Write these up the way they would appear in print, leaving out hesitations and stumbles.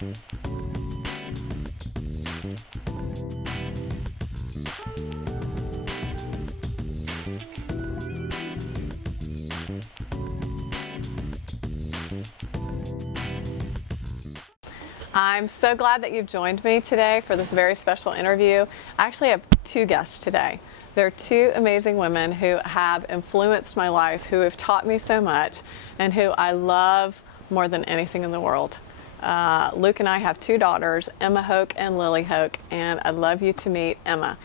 I'm so glad that you've joined me today for this very special interview. I actually have two guests today. They're two amazing women who have influenced my life, who have taught me so much, and who I love more than anything in the world. Luke and I have two daughters, Emma Hoke and Lily Hoke, and I'd love you to meet Emma.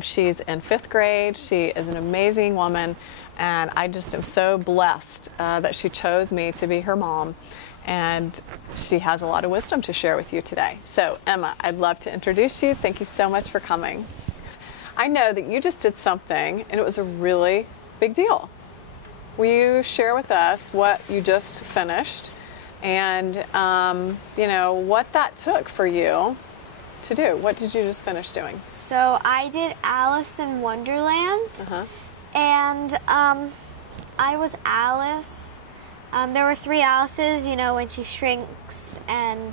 She's in 5th grade. She is an amazing woman, and I just am so blessed that she chose me to be her mom. And she has a lot of wisdom to share with you today. So Emma, I'd love to introduce you. Thank you so much for coming. I know that you just did something and it was a really big deal. Will you share with us what you just finished and you know, what that took for you to do? What did you just finish doing? So I did Alice in Wonderland, and I was Alice. There were 3 Alices, you know, when she shrinks and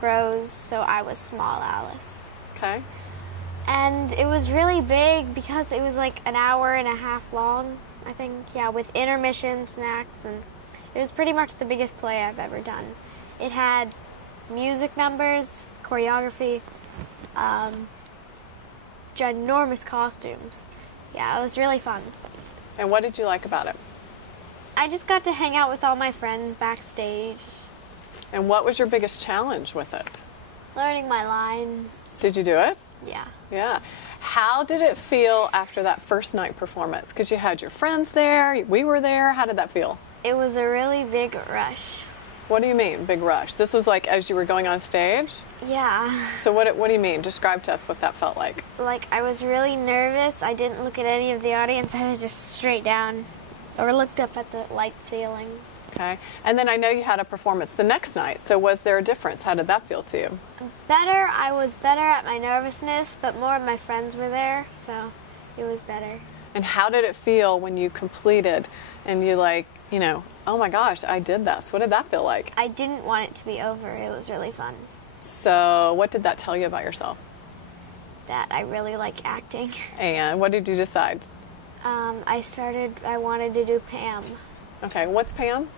grows, so I was small Alice. Okay. And it was really big because it was like an hour and a half long, I think, yeah, with intermission, snacks, and it was pretty much the biggest play I've ever done. It had music numbers, choreography, ginormous costumes. Yeah, it was really fun. And what did you like about it? I just got to hang out with all my friends backstage. And what was your biggest challenge with it? Learning my lines. Did you do it? Yeah. Yeah. How did it feel after that first night performance? Because you had your friends there, we were there. How did that feel? It was a really big rush. What do you mean, big rush? This was like as you were going on stage? Yeah. So what do you mean? Describe to us what that felt like. Like, I was really nervous. I didn't look at any of the audience. I was just straight down or looked up at the light ceilings. Okay. And then I know you had a performance the next night. So was there a difference? How did that feel to you? Better. I was better at my nervousness, but more of my friends were there, so it was better. And how did it feel when you completed and you like, you know, oh my gosh, I did this. What did that feel like? I didn't want it to be over. It was really fun. So what did that tell you about yourself? That I really like acting. And what did you decide? I wanted to do Pam. Okay, what's Pam?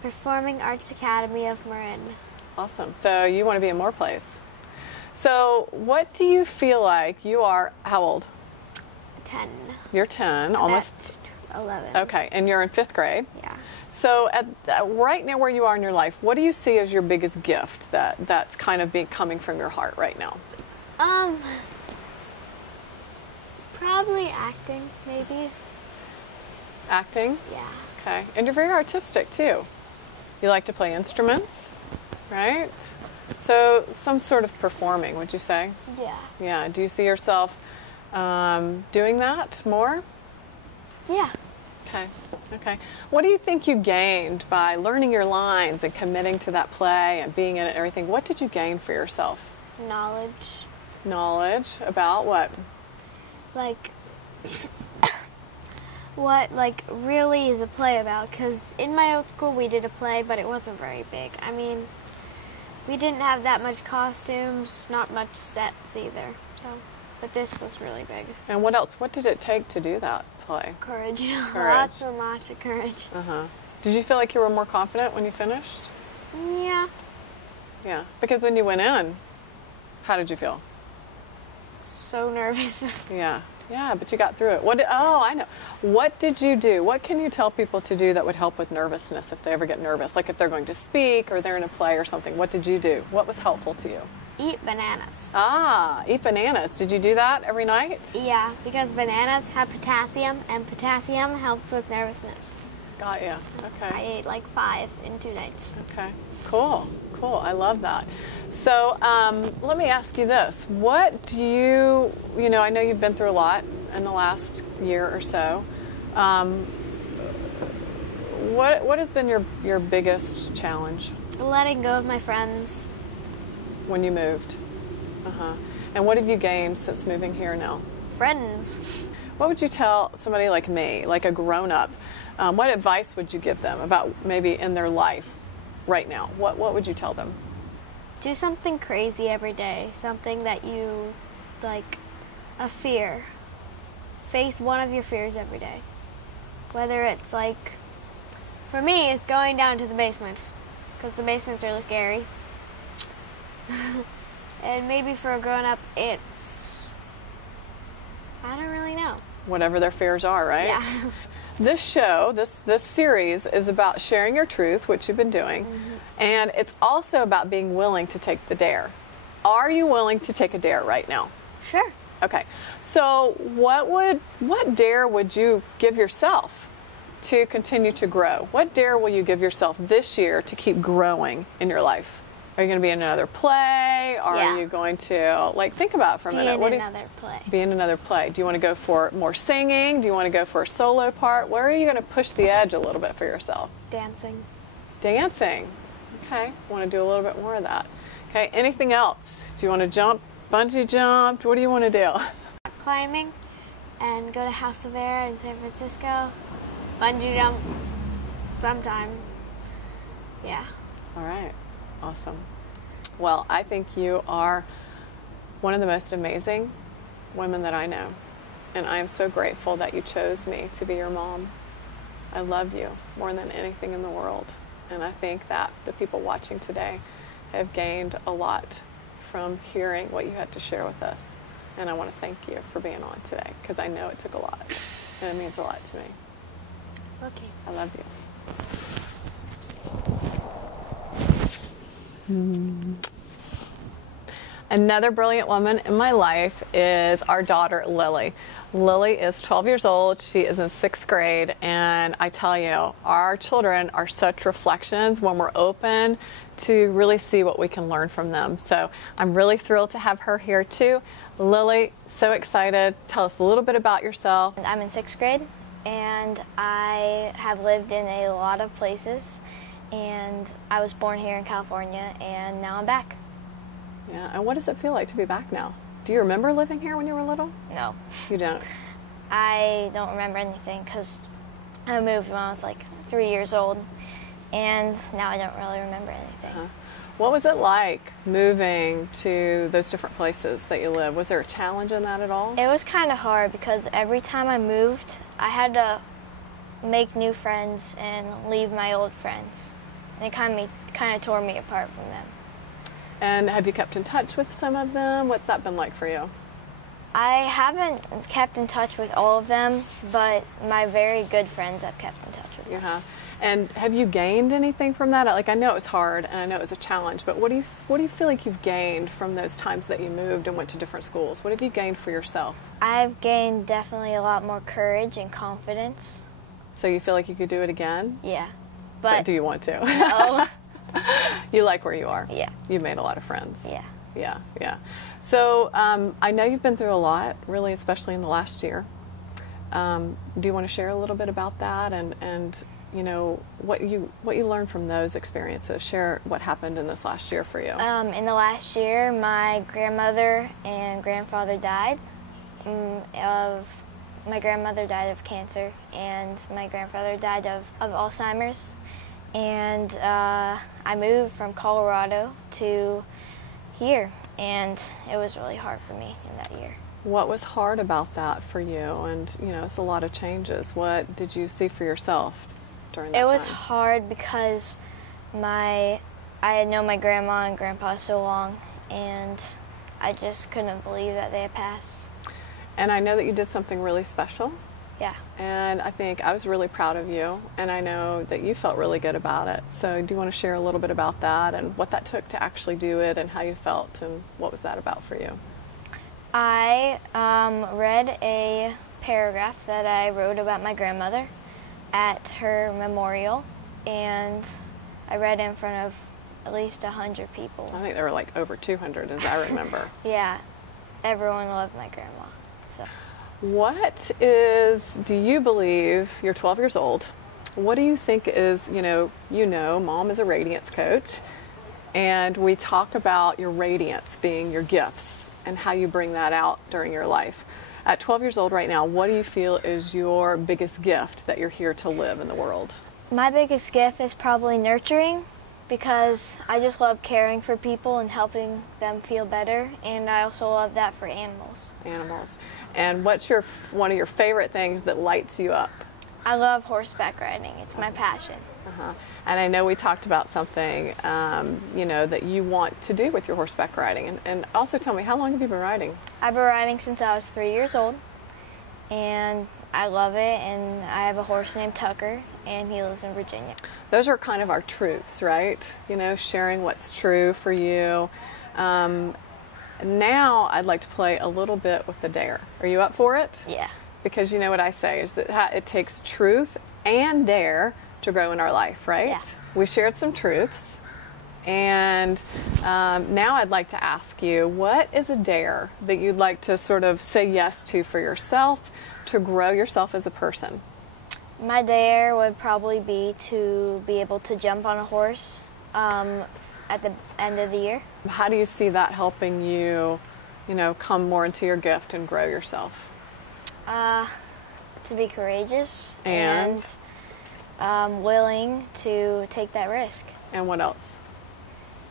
Performing Arts Academy of Marin. Awesome. So you want to be in more plays. So what do you feel like you are, how old? 10. You're 10, almost 11. Okay, and you're in 5th grade. Yeah. So right now where you are in your life, what do you see as your biggest gift that's kind of coming from your heart right now? Probably acting, maybe. Acting? Yeah. Okay. And you're very artistic too. You like to play instruments, right? So some sort of performing, would you say? Yeah. Yeah. Do you see yourself doing that more? Yeah. Okay. Okay. What do you think you gained by learning your lines and committing to that play and being in it and everything? What did you gain for yourself? Knowledge. Knowledge about what? Like, what, like, really is a play about? Because in my old school we did a play, but it wasn't very big. I mean, we didn't have that much costumes, not much sets either. So, but this was really big. And what else? What did it take to do that play? Courage. Courage. Lots and lots of courage. Did you feel like you were more confident when you finished? Yeah. Yeah. Because when you went in, how did you feel? So nervous. Yeah. Yeah, but you got through it. Oh, I know. What did you do? What can you tell people to do that would help with nervousness if they ever get nervous? Like if they're going to speak or they're in a play or something. What did you do? What was helpful to you? Eat bananas. Ah, eat bananas. Did you do that every night? Yeah, because bananas have potassium, and potassium helps with nervousness. Got you. Okay. I ate like 5 in 2 nights. Okay. Cool. Cool. I love that. So let me ask you this. What do you know, I know you've been through a lot in the last year or so. What has been your biggest challenge? Letting go of my friends. When you moved? And what have you gained since moving here now? Friends. What would you tell somebody like me, like a grown-up? What advice would you give them about maybe in their life right now? What would you tell them? Do something crazy every day, something that you, like, a fear. Face one of your fears every day. Whether it's like, for me, it's going down to the basement, because the basement's really scary. And maybe for a grown-up, it's, I don't really know. Whatever their fears are, right? Yeah. This show, this series is about sharing your truth, which you've been doing, and it's also about being willing to take the dare. Are you willing to take a dare right now? Sure. Okay. So what dare would you give yourself to continue to grow? What dare will you give yourself this year to keep growing in your life? Are you going to be in another play? Are you going to, like, think about it for a minute. Be in another play. Be in another play. Do you want to go for more singing? Do you want to go for a solo part? Where are you going to push the edge a little bit for yourself? Dancing. Dancing. Okay. Want to do a little bit more of that. Okay. Anything else? Do you want to jump? Bungee jump? What do you want to do? Climbing and go to House of Air in San Francisco. Bungee jump sometime. Yeah. All right. Awesome. Well, I think you are one of the most amazing women that I know. And I am so grateful that you chose me to be your mom. I love you more than anything in the world. And I think that the people watching today have gained a lot from hearing what you had to share with us. And I want to thank you for being on today, because I know it took a lot. And it means a lot to me. Okay. I love you. Another brilliant woman in my life is our daughter, Lily. Lily is 12 years old. She is in 6th grade, and I tell you, our children are such reflections when we're open to really see what we can learn from them. So I'm really thrilled to have her here too. Lily, so excited. Tell us a little bit about yourself. I'm in 6th grade, and I have lived in a lot of places, and I was born here in California, and now I'm back. Yeah, and what does it feel like to be back now? Do you remember living here when you were little? No. You don't? I don't remember anything because I moved when I was like 3 years old, and now I don't really remember anything. What was it like moving to those different places that you live? Was there a challenge in that at all? It was kind of hard because every time I moved, I had to make new friends and leave my old friends. And it kind of tore me apart from them. And have you kept in touch with some of them? What's that been like for you? I haven't kept in touch with all of them, but my very good friends I've kept in touch with. You have. And have you gained anything from that? Like, I know it was hard and I know it was a challenge, but what do you feel like you've gained from those times that you moved and went to different schools? What have you gained for yourself? I've gained definitely a lot more courage and confidence. So you feel like you could do it again? Yeah. But do you want to? No. You like where you are? Yeah. You've made a lot of friends. Yeah. Yeah, yeah. So I know you've been through a lot, really, especially in the last year. Do you want to share a little bit about that and you know, what you learned from those experiences? Share what happened in this last year for you. In the last year, my grandmother and grandfather died. My grandmother died of cancer, and my grandfather died of Alzheimer's. And I moved from Colorado to here, and it was really hard for me in that year. What was hard about that for you? And you know, it's a lot of changes. What did you see for yourself during that time? It was hard because I had known my grandma and grandpa so long, and I just couldn't believe that they had passed. And I know that you did something really special. Yeah. And I think I was really proud of you, and I know that you felt really good about it. So do you want to share a little bit about that and what that took to actually do it and how you felt and what was that about for you? I read a paragraph that I wrote about my grandmother at her memorial, and I read it in front of at least 100 people. I think there were like over 200 as I remember. Yeah, everyone loved my grandma. So. Do you believe, you're 12 years old, what do you think is, you know, Mom is a radiance coach, and we talk about your radiance being your gifts and how you bring that out during your life. At 12 years old right now, what do you feel is your biggest gift that you're here to live in the world? My biggest gift is probably nurturing, because I just love caring for people and helping them feel better, and I also love that for animals. Animals. And what's one of your favorite things that lights you up? I love horseback riding. It's my passion. And I know we talked about something, you know, that you want to do with your horseback riding. And also tell me, how long have you been riding? I've been riding since I was 3 years old, and I love it, and I have a horse named Tucker, and he lives in Virginia. Those are kind of our truths, right? You know, sharing what's true for you. Now I'd like to play a little bit with the dare. Are you up for it? Yeah. Because you know what I say is that it takes truth and dare to grow in our life, right? Yeah. We shared some truths, and now I'd like to ask you, what is a dare that you'd like to sort of say yes to for yourself, to grow yourself as a person? My dare would probably be to be able to jump on a horse at the end of the year. How do you see that helping you, you know, come more into your gift and grow yourself? To be courageous And willing to take that risk. And what else?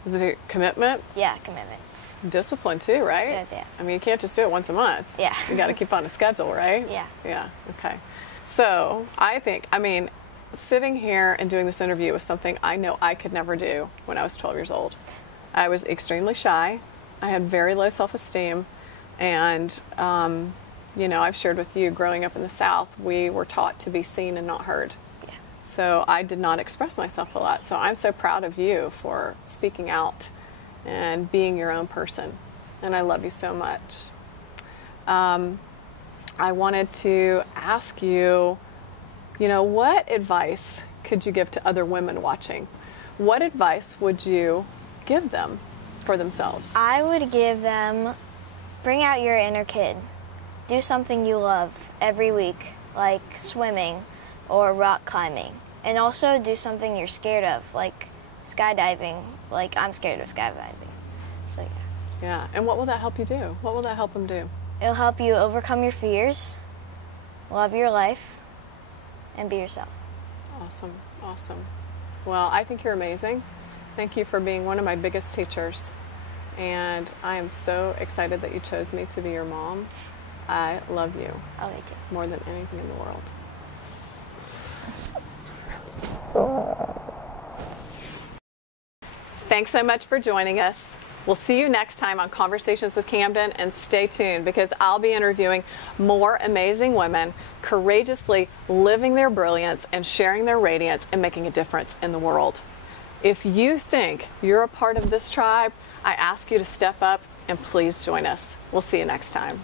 Is it a commitment? Yeah, commitments. Discipline too, right? Yeah. I mean, you can't just do it once a month. Yeah. You got to keep on a schedule, right? Yeah. Yeah, okay. So I mean, sitting here and doing this interview was something I know I could never do when I was 12 years old. I was extremely shy. I had very low self-esteem. And, you know, I've shared with you, growing up in the South, we were taught to be seen and not heard. Yeah. So I did not express myself a lot. So I'm so proud of you for speaking out and being your own person. And I love you so much. I wanted to ask you, you know, what advice could you give to other women watching? What advice would you give them for themselves? I would give them, bring out your inner kid. Do something you love every week, like swimming or rock climbing. And also do something you're scared of, like skydiving. Like I'm scared of skydiving. So yeah. Yeah, and what will that help you do? What will that help them do? It'll help you overcome your fears, love your life, and be yourself. Awesome, awesome. Well, I think you're amazing. Thank you for being one of my biggest teachers. And I am so excited that you chose me to be your mom. I love you. Oh, me too. More than anything in the world. Thanks so much for joining us. We'll see you next time on Conversations with Camden, and stay tuned because I'll be interviewing more amazing women courageously living their brilliance and sharing their radiance and making a difference in the world. If you think you're a part of this tribe, I ask you to step up and please join us. We'll see you next time.